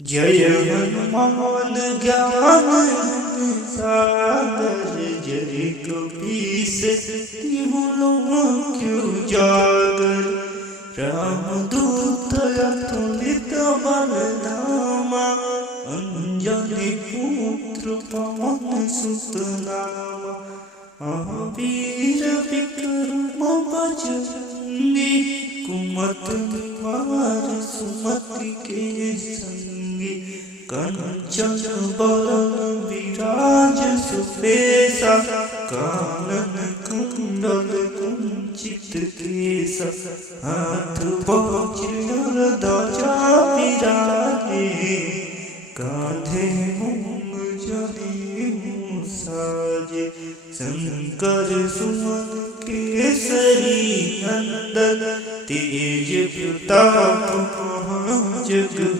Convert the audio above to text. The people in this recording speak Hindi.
जय हनुमान ज्ञान सागर जय कपीस तिहु लोक उजागर। रामदूत अतुलित बलधामा अंजनी पुत्र पवन सुत नामा। महावीर विक्रम बजरंगी कुमति निवार सुमति के संगी। कंचन बरन विराज सुबेसा कानन कुंडल कुंचित केसा। हाथ वज्र ध्वजा विराजे कांधे मूंग जनेऊ साजे। शंकर सुमन केसरी नंदन तेज प्रताप महाजगवंदन।